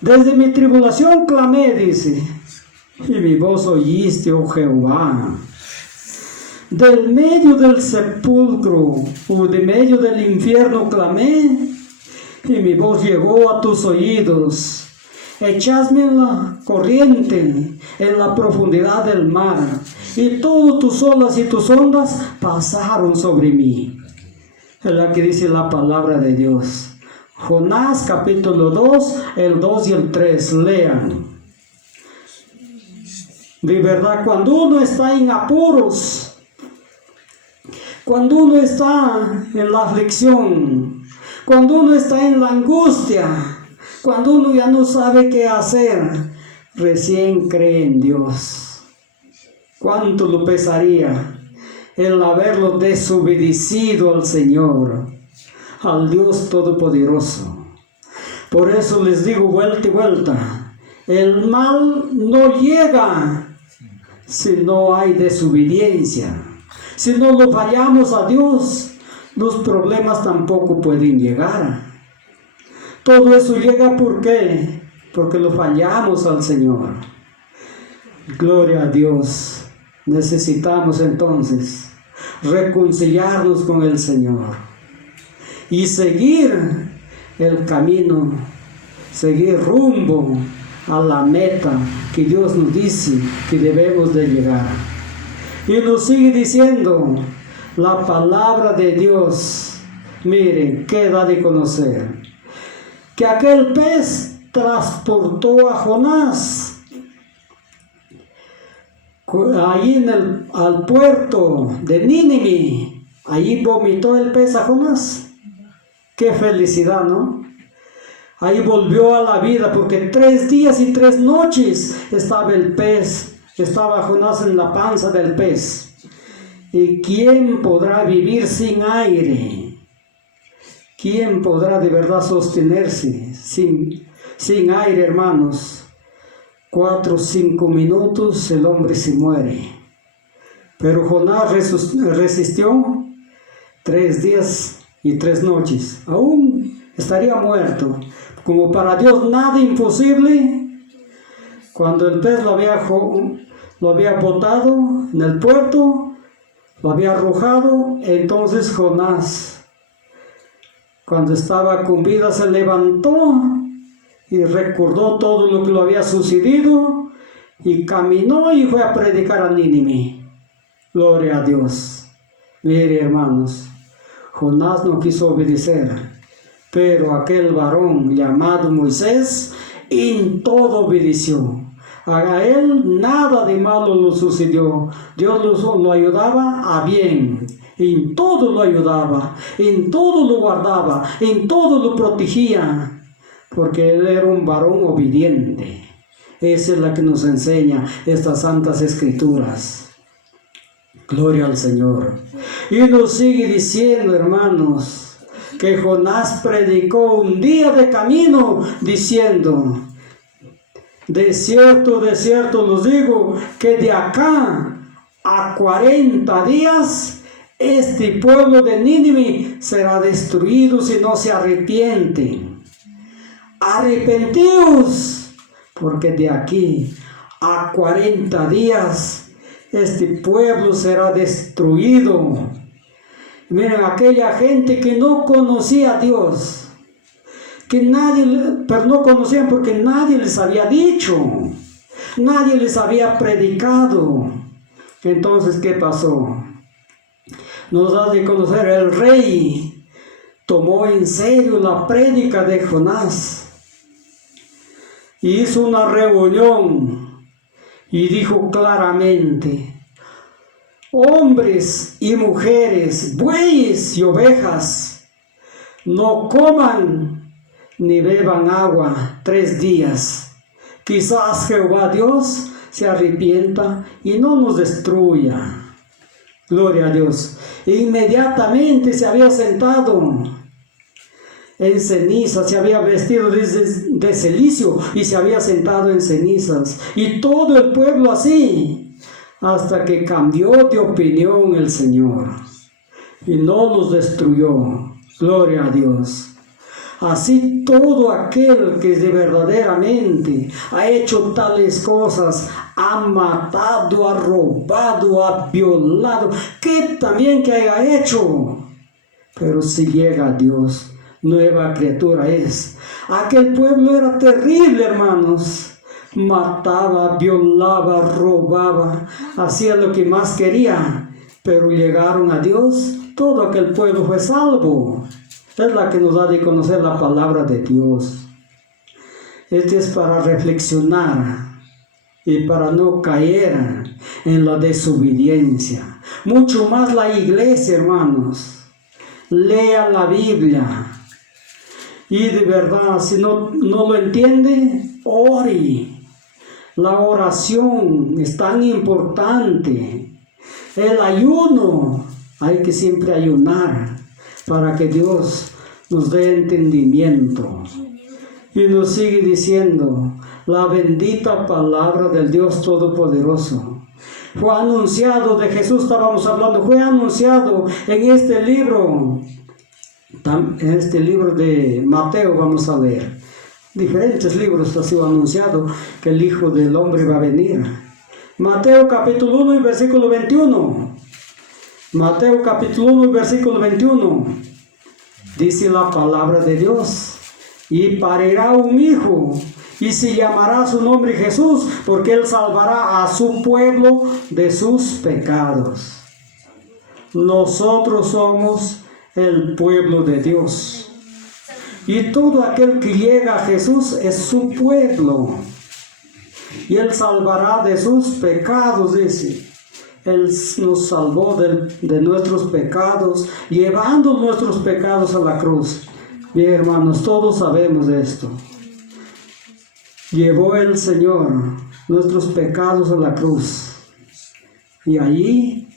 Desde mi tribulación clamé, dice, y mi voz oíste, oh Jehová. Del medio del sepulcro, o de medio del infierno clamé, y mi voz llegó a tus oídos. Echadme en la corriente, en la profundidad del mar, y todas tus olas y tus ondas pasaron sobre mí. Es la que dice la palabra de Dios. Jonás capítulo 2, el 2 y el 3, lean. De verdad, cuando uno está en apuros, cuando uno está en la aflicción, cuando uno está en la angustia, cuando uno ya no sabe qué hacer, recién cree en Dios. ¿Cuánto lo pesaría el haberlo desobedecido al Señor, al Dios Todopoderoso? Por eso les digo vuelta y vuelta, el mal no llega si no hay desobediencia. Si no lo fallamos a Dios, los problemas tampoco pueden llegar. Todo eso llega ¿por qué? Porque lo fallamos al Señor. Gloria a Dios. Necesitamos entonces reconciliarnos con el Señor y seguir el camino, seguir rumbo a la meta que Dios nos dice que debemos de llegar. Y nos sigue diciendo la palabra de Dios. Miren, qué da de conocer. Que aquel pez transportó a Jonás ahí al puerto de Nínive. Allí vomitó el pez a Jonás. Qué felicidad, ¿no? Ahí volvió a la vida, porque 3 días y 3 noches estaba el pez. Estaba Jonás en la panza del pez. ¿Y quién podrá vivir sin aire? ¿Quién podrá de verdad sostenerse sin aire, hermanos? 4 o 5 minutos el hombre se muere. Pero Jonás resistió 3 días y 3 noches. Aún estaría muerto. Como para Dios nada imposible. Cuando el pez lo había botado en el puerto, lo había arrojado, entonces Jonás, cuando estaba con vida, se levantó y recordó todo lo que le había sucedido y caminó y fue a predicar a Nínive. Gloria a Dios. Mire, hermanos, Jonás no quiso obedecer, pero aquel varón llamado Moisés en todo obedeció. A él nada de malo lo sucedió. Dios lo ayudaba a bien. En todo lo ayudaba, en todo lo guardaba, en todo lo protegía, porque él era un varón obediente. Esa es la que nos enseña estas santas escrituras. Gloria al Señor. Y nos sigue diciendo, hermanos, que Jonás predicó un día de camino diciendo: de cierto los digo, que de acá a 40 días este pueblo de Nínive será destruido si no se arrepienten. Arrepentíos, porque de aquí a 40 días este pueblo será destruido. Miren, aquella gente que no conocía a Dios, pero no conocían porque nadie les había dicho, nadie les había predicado. Entonces, ¿qué pasó? Nos da de conocer, el rey tomó en serio la prédica de Jonás, hizo una reunión y dijo claramente: hombres y mujeres, bueyes y ovejas, no coman ni beban agua 3 días. Quizás Jehová Dios se arrepienta y no nos destruya. Gloria a Dios. Inmediatamente se había sentado en cenizas, se había vestido de cilicio y se había sentado en cenizas. Y todo el pueblo así, hasta que cambió de opinión el Señor y no los destruyó. Gloria a Dios. Así todo aquel que de verdaderamente ha hecho tales cosas, ha matado, ha robado, ha violado, que también que haya hecho, pero si llega a Dios, nueva criatura es. Aquel pueblo era terrible, hermanos. Mataba, violaba, robaba, hacía lo que más quería, pero llegaron a Dios, todo aquel pueblo fue salvo. Es la que nos da de conocer la palabra de Dios. Este es para reflexionar y para no caer en la desobediencia. Mucho más la iglesia, hermanos. Lea la Biblia. Y de verdad, si no lo entiende, ore. La oración es tan importante. El ayuno, hay que siempre ayunar para que Dios nos dé entendimiento. Y nos sigue diciendo, la bendita palabra del Dios Todopoderoso. Fue anunciado de Jesús, estábamos hablando, fue anunciado en este libro de Mateo. Vamos a leer. Diferentes libros ha sido anunciado que el Hijo del Hombre va a venir. Mateo capítulo 1 y versículo 21. Mateo capítulo 1 y versículo 21. Dice la palabra de Dios. Y parirá un hijo, y se llamará su nombre Jesús, porque él salvará a su pueblo de sus pecados. Nosotros somos el pueblo de Dios. Y todo aquel que llega a Jesús es su pueblo. Y él salvará de sus pecados, dice. Él nos salvó de nuestros pecados, llevando nuestros pecados a la cruz. Bien, hermanos, todos sabemos de esto. Llevó el Señor nuestros pecados a la cruz. Y allí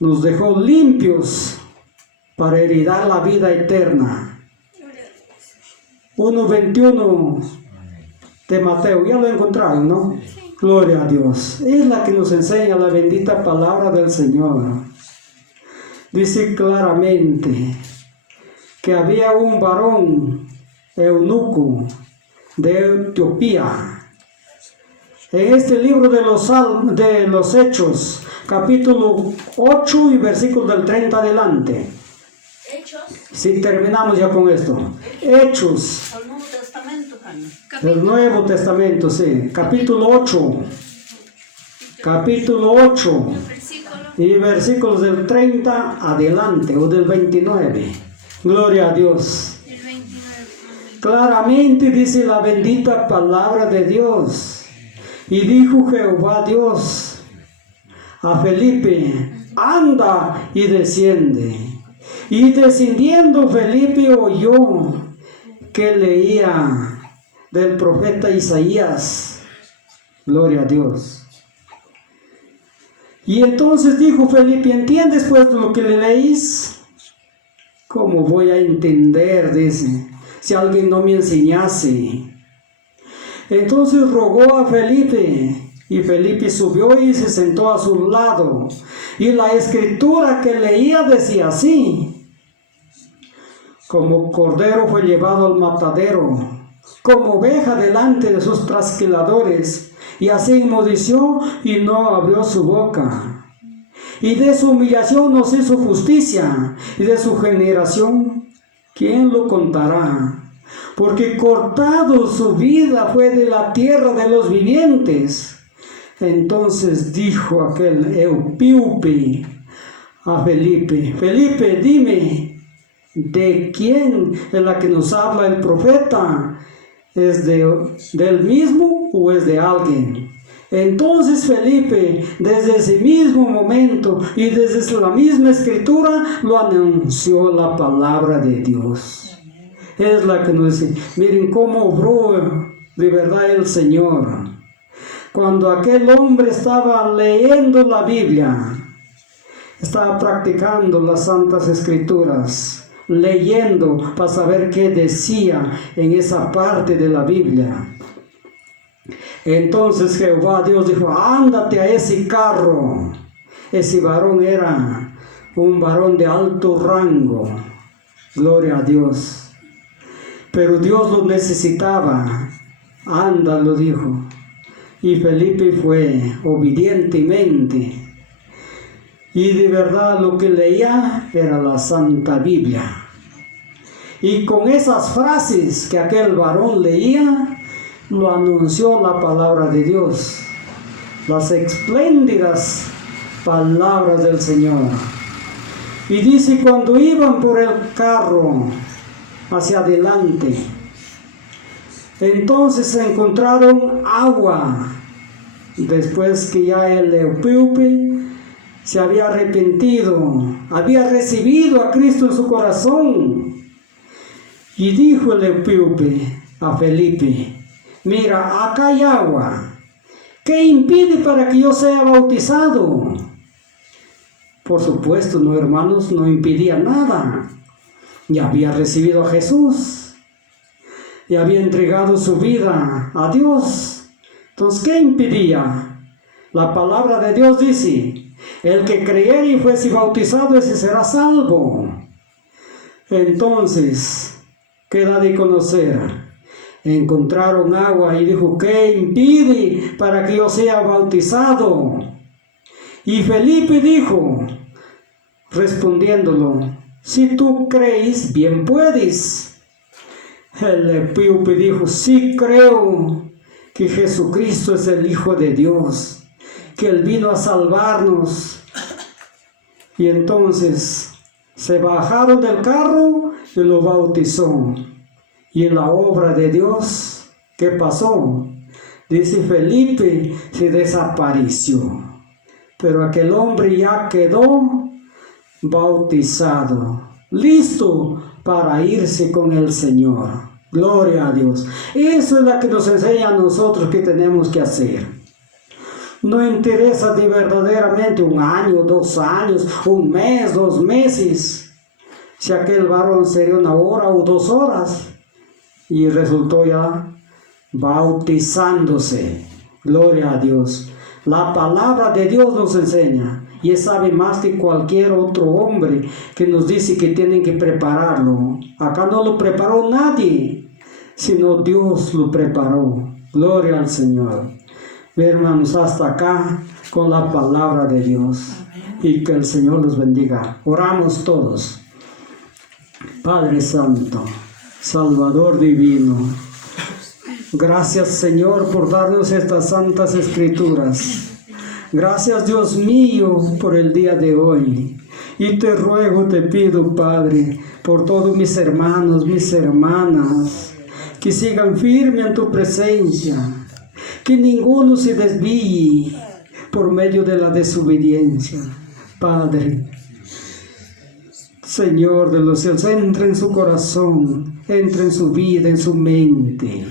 nos dejó limpios para heredar la vida eterna. 1:21 de Mateo, ya lo encontraron, ¿no? Gloria a Dios. Es la que nos enseña la bendita palabra del Señor. Dice claramente que había un varón eunuco de Etiopía. En este libro de los Hechos, capítulo 8 y versículo del 30 adelante. Hechos. Sí, terminamos ya con esto. Hechos. El Nuevo Testamento, El Nuevo Testamento, sí. Capítulo 8. Capítulo 8. Y versículos del 30 adelante, o del 29. Gloria a Dios. El 29. Claramente dice la bendita palabra de Dios. Y dijo Jehová Dios a Felipe, anda y desciende. Y descendiendo Felipe oyó que leía del profeta Isaías. Gloria a Dios. Y entonces dijo Felipe, ¿entiendes pues lo que le leís? ¿Cómo voy a entender? Dice, si alguien no me enseñase. Entonces rogó a Felipe, y Felipe subió y se sentó a su lado. Y la escritura que leía decía así: como cordero fue llevado al matadero, como oveja delante de sus trasquiladores, y así inmudeció y no abrió su boca. Y de su humillación nos hizo justicia, y de su generación, ¿quién lo contará? Porque cortado su vida fue de la tierra de los vivientes. Entonces dijo aquel etíope a Felipe, Felipe, dime, ¿de quién es la que nos habla el profeta? ¿Es del mismo o es de alguien? Entonces Felipe, desde ese mismo momento y desde la misma escritura, lo anunció la palabra de Dios. Es la que nos dice, miren cómo obró de verdad el Señor. Cuando aquel hombre estaba leyendo la Biblia, estaba practicando las Santas Escrituras, leyendo para saber qué decía en esa parte de la Biblia. Entonces Jehová Dios dijo, ándate a ese carro. Ese varón era un varón de alto rango. Gloria a Dios. pero Dios lo necesitaba. Anda, lo dijo. Y Felipe fue obedientemente. Y de verdad lo que leía era la Santa Biblia. Y con esas frases que aquel varón leía, lo anunció la palabra de Dios. Las espléndidas palabras del Señor. Y dice, cuando iban por el carro hacia adelante, entonces encontraron agua, después que ya el etíope se había arrepentido, había recibido a Cristo en su corazón. Y dijo el etíope a Felipe, mira, acá hay agua, ¿qué impide para que yo sea bautizado? Por supuesto, no, hermanos, no impidía nada. Ya había recibido a Jesús, y había entregado su vida a Dios. Entonces, ¿qué impedía? La palabra de Dios dice, el que creyere y fuese bautizado, ese será salvo. Entonces, queda de conocer, encontraron agua y dijo, ¿qué impide para que yo sea bautizado? Y Felipe dijo, respondiéndolo, si tú crees, bien puedes. El etíope dijo, sí creo que Jesucristo es el Hijo de Dios, que Él vino a salvarnos. Y entonces se bajaron del carro y lo bautizó. Y en la obra de Dios, ¿qué pasó? Dice Felipe, se desapareció. Pero aquel hombre ya quedó bautizado, listo para irse con el Señor. Gloria a Dios. Eso es lo que nos enseña a nosotros que tenemos que hacer. No interesa de verdaderamente 1 año, 2 años, 1 mes, 2 meses. Si aquel varón sería 1 hora o 2 horas y resultó ya bautizándose. Gloria a Dios. La palabra de Dios nos enseña y Él sabe más que cualquier otro hombre que nos dice que tienen que prepararlo. Acá no lo preparó nadie, sino Dios lo preparó. Gloria al Señor. Hermanos, hasta acá con la palabra de Dios. Y que el Señor los bendiga. Oramos todos. Padre Santo, Salvador Divino, gracias, Señor, por darnos estas santas escrituras. Gracias, Dios mío, por el día de hoy. Y te ruego, te pido, Padre, por todos mis hermanos, mis hermanas, que sigan firmes en tu presencia, que ninguno se desvíe por medio de la desobediencia. Padre, Señor de los cielos, entra en su corazón, entra en su vida, en su mente,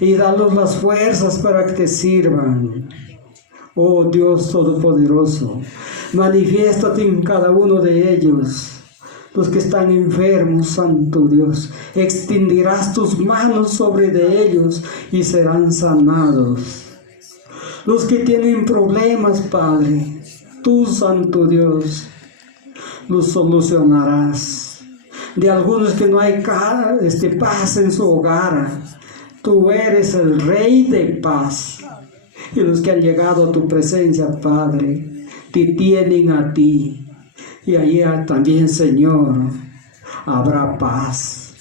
y danos las fuerzas para que te sirvan. Oh Dios Todopoderoso, manifiéstate en cada uno de ellos. Los que están enfermos, Santo Dios, extenderás tus manos sobre de ellos y serán sanados. Los que tienen problemas, Padre, tú, Santo Dios, los solucionarás. De algunos que no hay paz en su hogar, tú eres el Rey de paz. Y los que han llegado a tu presencia, Padre, te tienen a ti. Y allá también, Señor, habrá paz.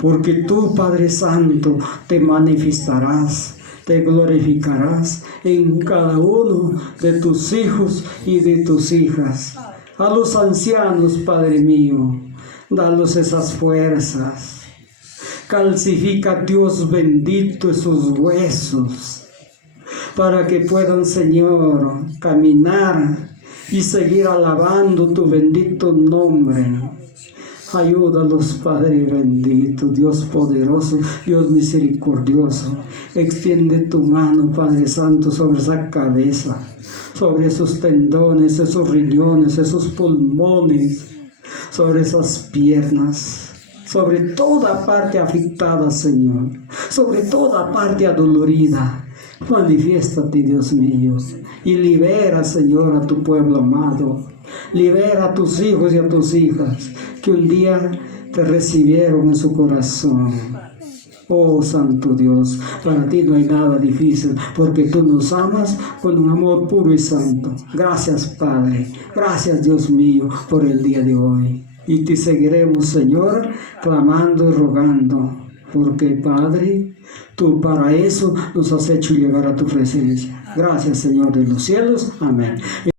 Porque tú, Padre Santo, te manifestarás, te glorificarás en cada uno de tus hijos y de tus hijas. A los ancianos, Padre mío, dalos esas fuerzas. Calcifica, Dios bendito, esos huesos, para que puedan, Señor, caminar y seguir alabando tu bendito nombre. Ayúdalos, Padre bendito, Dios poderoso, Dios misericordioso. Extiende tu mano, Padre Santo, sobre esa cabeza, sobre esos tendones, esos riñones, esos pulmones, sobre esas piernas, sobre toda parte afectada, Señor, sobre toda parte adolorida. Manifiéstate, Dios mío, y libera, Señor, a tu pueblo amado. Libera a tus hijos y a tus hijas, que un día te recibieron en su corazón. Oh Santo Dios, para ti no hay nada difícil, porque tú nos amas con un amor puro y santo. Gracias, Padre. Gracias, Dios mío, por el día de hoy. Y te seguiremos, Señor, clamando y rogando, porque, Padre, tú para eso nos has hecho llegar a tu presencia. Gracias, Señor de los cielos. Amén.